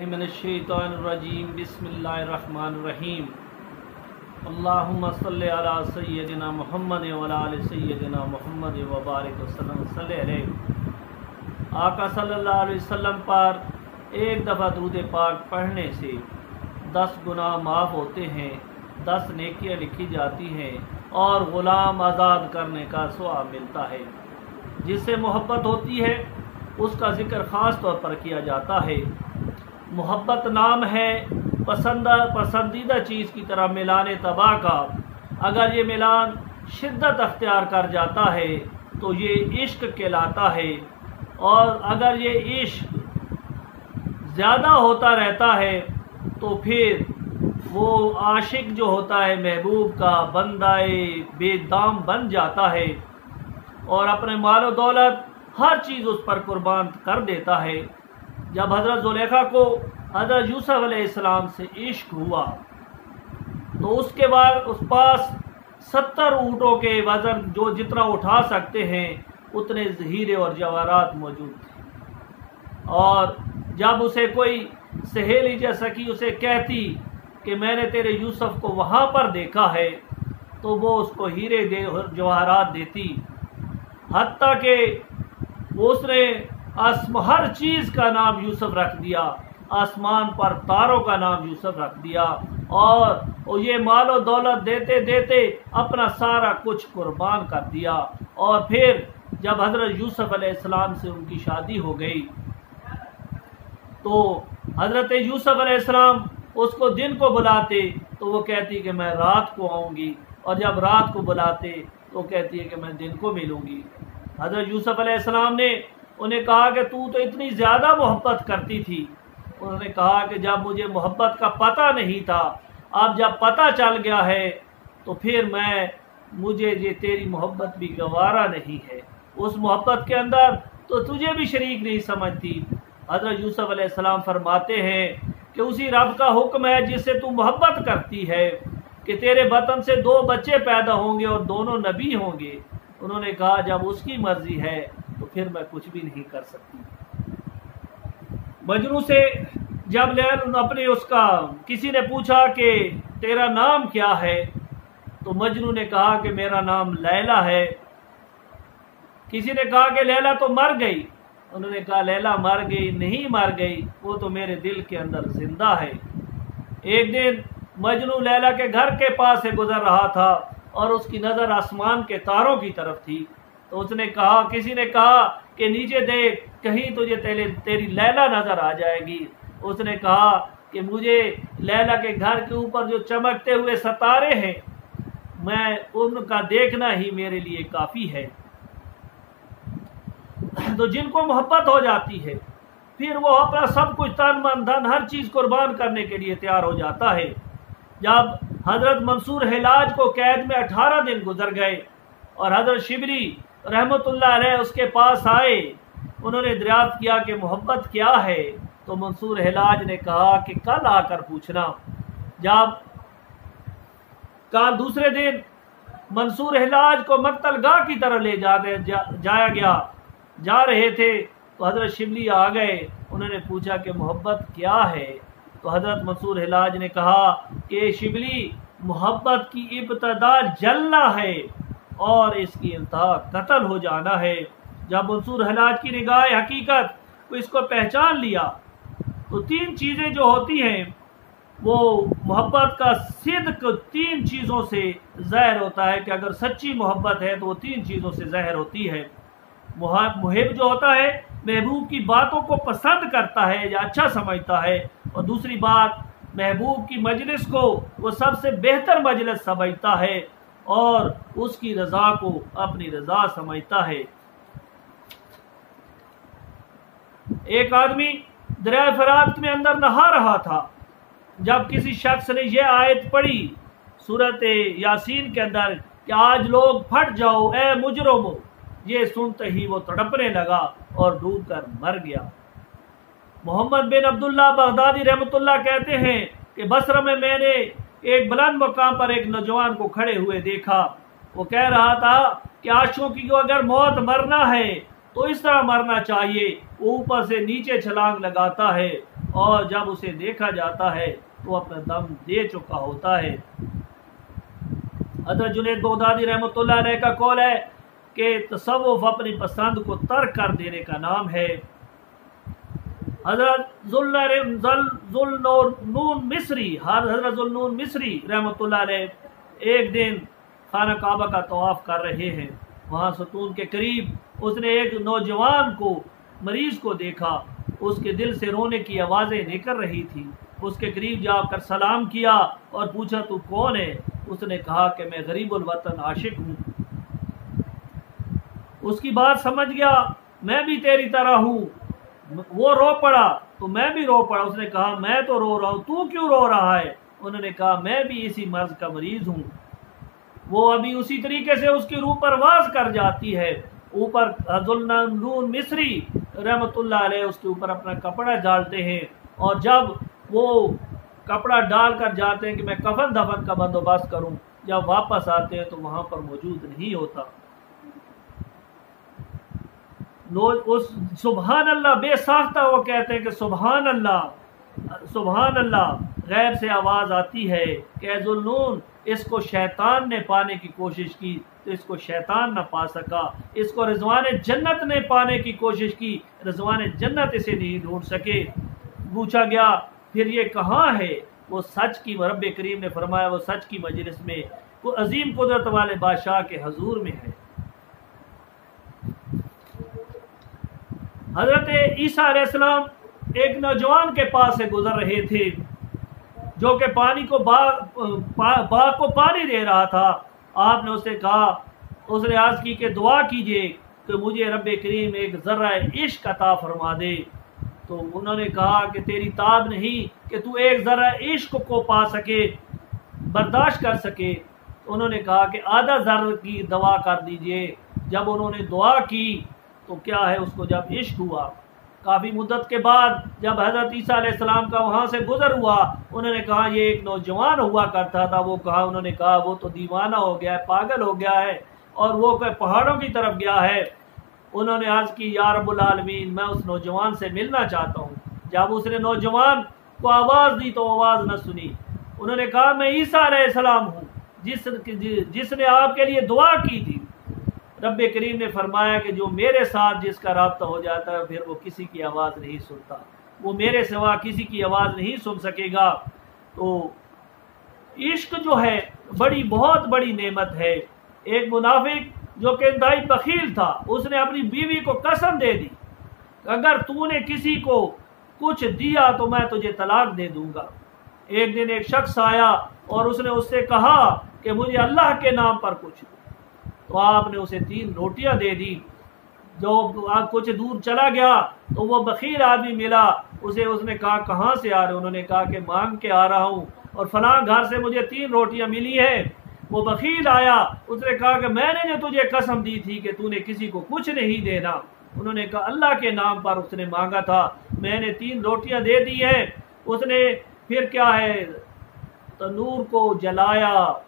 बिस्मिल्लाहिर्रहमानिर्रहीम बिस्मिल्लाहिर्रहमानिर्रहीम अल्लाहुम्मा सल्लि अला सय्यदिना मुहम्मद व अला आलि सय्यदिना मुहम्मद व बारिक वसल्लम सल्लि अलैहि। आका सल्लल्लाहु अलैहि वसल्लम पर एक दफ़ा दुरूद पाक पढ़ने से 10 गुनाह माफ़ होते हैं, 10 नेकियां लिखी जाती हैं और ग़ुलाम आज़ाद करने का सवाब मिलता है। जिससे मोहब्बत होती है उसका ज़िक्र ख़ास तौर पर किया जाता है। मोहब्बत नाम है पसंदीदा चीज़ की तरह मिलान तबाह का। अगर ये मिलान शिद्दत अख्तियार कर जाता है तो ये इश्क कहलाता है, और अगर ये इश्क ज़्यादा होता रहता है तो फिर वो आशिक जो होता है महबूब का बंदाए बेदाम बन जाता है और अपने मालो दौलत हर चीज़ उस पर कुर्बान कर देता है। जब हज़रत ज़ुलेखा को हज़रत यूसुफ अलैहिस्सलाम से इश्क हुआ तो उसके बाद उस पास 70 ऊँटों के वज़न जो जितना उठा सकते हैं उतने हीरे और जवाहरात मौजूद थे। और जब उसे कोई सहेली जैसा कि उसे कहती कि मैंने तेरे यूसुफ को वहाँ पर देखा है, तो वो उसको हीरे जवाहरात देती। हत्ता कि उसने हर चीज़ का नाम यूसुफ रख दिया, आसमान पर तारों का नाम यूसुफ रख दिया, और ये मालो दौलत देते देते अपना सारा कुछ कुर्बान कर दिया। और फिर जब हज़रत यूसुफ अलैहिस्सलाम से उनकी शादी हो गई तो हज़रत यूसुफ अलैहिस्सलाम उसको दिन को बुलाते तो वो कहती कि मैं रात को आऊँगी, और जब रात को बुलाते तो कहती है कि मैं दिन को मिलूँगी। हज़रत यूसुफ अलैहिस्सलाम ने उन्हें कहा कि तू तो इतनी ज़्यादा मोहब्बत करती थी। उन्होंने कहा कि जब मुझे मोहब्बत का पता नहीं था, अब जब पता चल गया है तो फिर मुझे ये तेरी मोहब्बत भी गवारा नहीं है। उस मोहब्बत के अंदर तो तुझे भी शरीक नहीं समझती। हज़रत यूसुफ अलैहिस्सलाम फरमाते हैं कि उसी रब का हुक्म है जिससे तू मोहब्बत करती है कि तेरे बतन से 2 बच्चे पैदा होंगे और दोनों नबी होंगे। उन्होंने कहा जब उसकी मर्जी है तो फिर मैं कुछ भी नहीं कर सकती। मजनू से जब अपने उसका किसी ने पूछा कि तेरा नाम क्या है, तो मजनू ने कहा कि मेरा नाम लैला है। किसी ने कहा कि लैला तो मर गई। उन्होंने कहा लैला मर गई नहीं, मर गई, वो तो मेरे दिल के अंदर जिंदा है। एक दिन मजनू लैला के घर के पास से गुजर रहा था और उसकी नज़र आसमान के तारों की तरफ थी, तो उसने कहा, किसी ने कहा कि नीचे देख, कहीं तुझे तेरी लैला नज़र आ जाएगी। उसने कहा कि मुझे लैला के घर के ऊपर जो चमकते हुए सितारे हैं, मैं उनका देखना ही मेरे लिए काफ़ी है। तो जिनको मोहब्बत हो जाती है फिर वो अपना सब कुछ तन मन धन हर चीज़ कुर्बान करने के लिए तैयार हो जाता है। जब हज़रत मंसूर हिलाज को कैद में 18 दिन गुजर गए और हज़रत शिबली रहमतुल्लाह अलैह उसके पास आए, उन्होंने दरियाफ्त किया कि मोहब्बत क्या है, तो मंसूर हिलाज ने कहा कि कल आकर पूछना। जब कल दूसरे दिन मंसूर हिलाज को मक्तलगाह की तरफ ले जाया गया, जा रहे थे तो हज़रत शिबली आ गए। उन्होंने पूछा कि मोहब्बत क्या है, तो हज़रत मंसूर हिलाज ने कहा कि शिबली मोहब्बत की इब्तदा जलना है और इसकी इंतहा कत्ल हो जाना है। जब मंसूर हिलाज की निगाह हकीकत को इसको पहचान लिया तो 3 चीज़ें जो होती हैं वो मोहब्बत का सिद्क 3 चीज़ों से ज़ाहिर होता है कि अगर सच्ची मोहब्बत है तो वो 3 चीज़ों से ज़ाहिर होती है। मुहिब जो होता है महबूब की बातों को पसंद करता है या अच्छा समझता है, और दूसरी बात महबूब की मजलिस को वो सबसे बेहतर मजलिस समझता है और उसकी रज़ा को अपनी रज़ा समझता है। एक आदमी दरिया फरात में अंदर नहा रहा था, जब किसी शख्स ने यह आयत पढ़ी सूरत यासीन के अंदर कि आज लोग फट जाओ ए मुजरिमो, ये सुनते ही वो तड़पने लगा और डूब कर मर गया। मोहम्मद बिन अब्दुल्लाह बगदादी रहमतुल्लाह कहते हैं कि बसरा में मैंने एक बुलंद मकाम पर एक नौजवान को खड़े हुए देखा। वो कह रहा था कि आशिकों की अगर मौत मरना है तो इस तरह मरना चाहिए वो ऊपर से नीचे छलांग लगाता है और जब उसे देखा जाता है तो अपना दम दे चुका होता है। हज़रत जुनैद बगदादी रहमतुल्लाह अलैह का कौल है कि तसव्वुफ अपनी पसंद को तर्क कर देने का नाम है। हज़रत ज़ुल्नून मिस्री रहमतुल्लाह अलैह एक दिन खाना काबा का तवाफ़ कर रहे हैं। वहाँ सतून के करीब उसने एक नौजवान को मरीज़ को देखा। उसके दिल से रोने की आवाज़ें निकल रही थी। उसके करीब जाकर सलाम किया और पूछा तू कौन है? उसने कहा कि मैं गरीबुल वतन आशिक हूँ। उसकी बात समझ गया, मैं भी तेरी तरह हूँ। वो रो पड़ा तो मैं भी रो पड़ा। उसने कहा मैं तो रो रहा हूँ, तू क्यों रो रहा है? उन्होंने कहा मैं भी इसी मर्ज का मरीज हूँ। वो अभी उसी तरीके से उसकी रूह परवाज कर जाती है। ऊपर ज़ुल्नून मिस्री रहमतुल्लाह अलैह उसके ऊपर अपना कपड़ा डालते हैं और जब वो कपड़ा डाल कर जाते हैं कि मैं कफन दफन का बंदोबस्त करूं, जब वापस आते हैं तो वहां पर मौजूद नहीं होता। उस सुबहान अल्लाह बेसाख्ता वो कहते हैं कि सुबहान अल्लाह। गैर से आवाज़ आती है कि ज़ुल्नून, इसको शैतान ने पाने की कोशिश की तो इसको शैतान न पा सका। इसको रिजवान जन्नत ने पाने की कोशिश की, रिजवान जन्नत इसे नहीं ढूंढ सके। पूछा गया फिर ये कहाँ है? वो सच की, रब करीम ने फरमाया वो सच की मजलिस में, वो अजीम कुदरत वाले बादशाह के हजूर में है। हजरत ईसा अलैहिस्सलाम एक नौजवान के पास से गुजर रहे थे जो कि पानी को बाग को पानी दे रहा था। आपने उससे कहा, उसने अर्ज की कि दुआ कीजिए कि मुझे रब करीम एक ज़र्रा इश्क अता फरमा दे। तो उन्होंने कहा कि तेरी ताब नहीं कि तू एक ज़र्रा इश्क को पा सके, बर्दाश्त कर सके। तो उन्होंने कहा कि आधा ज़र्र की दवा कर दीजिए। जब उन्होंने दुआ की तो क्या है, उसको जब इश्क हुआ, काफ़ी मुद्दत के बाद जब हज़रत ईसा अलैहिस्सलाम का वहाँ से गुजर हुआ, उन्होंने कहा ये एक नौजवान हुआ करता था। वो कहा, उन्होंने कहा वो तो दीवाना हो गया है, पागल हो गया है और वो पहाड़ों की तरफ गया है। उन्होंने अर्ज़ की या रब्बुल आलमीन, मैं उस नौजवान से मिलना चाहता हूँ। जब उसने नौजवान को आवाज़ दी तो आवाज़ न सुनी। उन्होंने कहा मैं ईसा अलैहिस्सलाम हूँ जिसने आपके लिए दुआ की थी। रब करीम ने फरमाया कि जो मेरे साथ जिसका राब्ता हो जाता है फिर वो किसी की आवाज़ नहीं सुनता, वो मेरे सिवा किसी की आवाज़ नहीं सुन सकेगा। तो इश्क जो है बहुत बड़ी नेमत है। एक मुनाफिक जो कि इंतहाई बखील था, उसने अपनी बीवी को कसम दे दी, अगर तूने किसी को कुछ दिया तो मैं तुझे तलाक दे दूंगा। एक दिन एक शख्स आया और उसने उससे कहा कि मुझे अल्लाह के नाम पर कुछ, तो आपने उसे 3 रोटियां दे दी। जो कुछ दूर चला गया तो वो बखील आदमी मिला, उसने कहा कहाँ से आ रहे हो? उन्होंने कहा कि मांग के आ रहा हूँ और फलां घर से मुझे 3 रोटियां मिली हैं। वो बखील आया, उसने कहा कि मैंने जो तुझे कसम दी थी कि तूने किसी को कुछ नहीं देना। उन्होंने कहा अल्लाह के नाम पर उसने मांगा था, मैंने 3 रोटियां दे दी हैं। उसने फिर क्या है, तंदूर को जलाया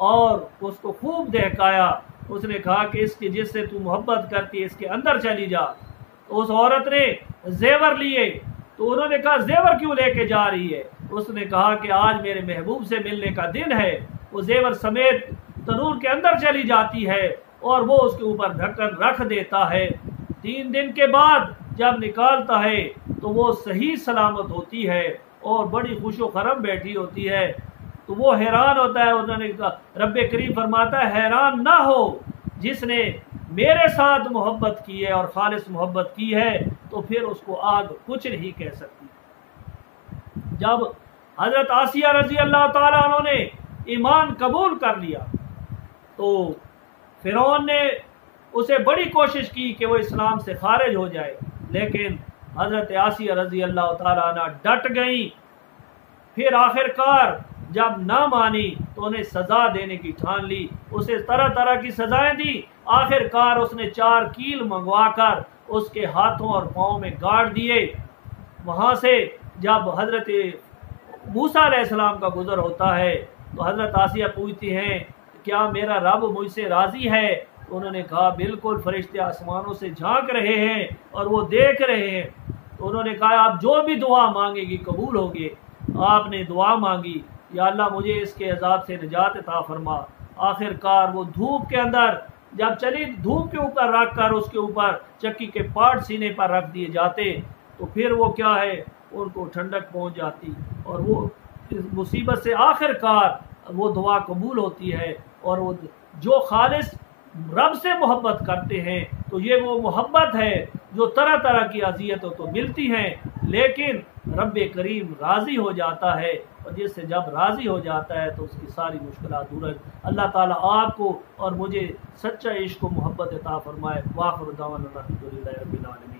और उसको खूब दहकाया। उसने कहा कि इसकी जिससे तू मोहब्बत करती है इसके अंदर चली जा। तो उस औरत ने जेवर लिए, तो उन्होंने कहा जेवर क्यों लेके जा रही है? उसने कहा कि आज मेरे महबूब से मिलने का दिन है। वो जेवर समेत तनूर के अंदर चली जाती है और वो उसके ऊपर ढक्कन रख देता है। 3 दिन के बाद जब निकालता है तो वो सही सलामत होती है और बड़ी खुशो खरम बैठी होती है। तो वो हैरान होता है। उन्होंने कहा, रब करीम फरमाता है हैरान ना हो जिसने मेरे साथ मोहब्बत की है और खालिस मोहब्बत की है, तो फिर उसको आग कुछ नहीं कह सकती। जब हज़रत आसिया रज़ी अल्लाह ताला अन्हा ने ईमान कबूल कर लिया तो फिरौन ने उसे बड़ी कोशिश की कि वो इस्लाम से खारिज हो जाए, लेकिन हज़रत आसिया रज़ी अल्लाह ताला अन्हा डट गई। फिर आखिरकार जब ना मानी तो उन्हें सज़ा देने की ठान ली। उसे तरह तरह की सज़ाएं दी। आखिरकार उसने 4 कील मंगवाकर उसके हाथों और पाँव में गाड़ दिए। वहाँ से जब हज़रत मूसा अलैहिस्सलाम का गुज़र होता है तो हज़रत आसिया पूछती हैं क्या मेरा रब मुझसे राज़ी है तो उन्होंने कहा बिल्कुल, फरिश्ते आसमानों से झांक रहे हैं और वो देख रहे हैं। तो उन्होंने कहा आप जो भी दुआ मांगेगी कबूल होगी। आपने दुआ मांगी, या अल्लाह मुझे इसके अजाब से निजात अता फरमा। आखिरकार वो धूप के अंदर जब चली, धूप के ऊपर रख कर उसके ऊपर चक्की के पार्ट सीने पर रख दिए जाते, तो फिर वो क्या है, उनको ठंडक पहुंच जाती और वो इस मुसीबत से आखिरकार वो दुआ कबूल होती है। और वो जो खालिस रब से मोहब्बत करते हैं, तो ये वो मोहब्बत है जो तरह तरह की अजियतों तो मिलती हैं, लेकिन रब करीम राज़ी हो जाता है, और जिससे जब राज़ी हो जाता है तो उसकी सारी मुश्किलात दूर है। अल्लाह ताला आपको और मुझे सच्चा इश्क व मोहब्बत अता फरमाए। वाखिर दावाना अल्हम्दुलिल्लाहि रब्बिल आलमीन।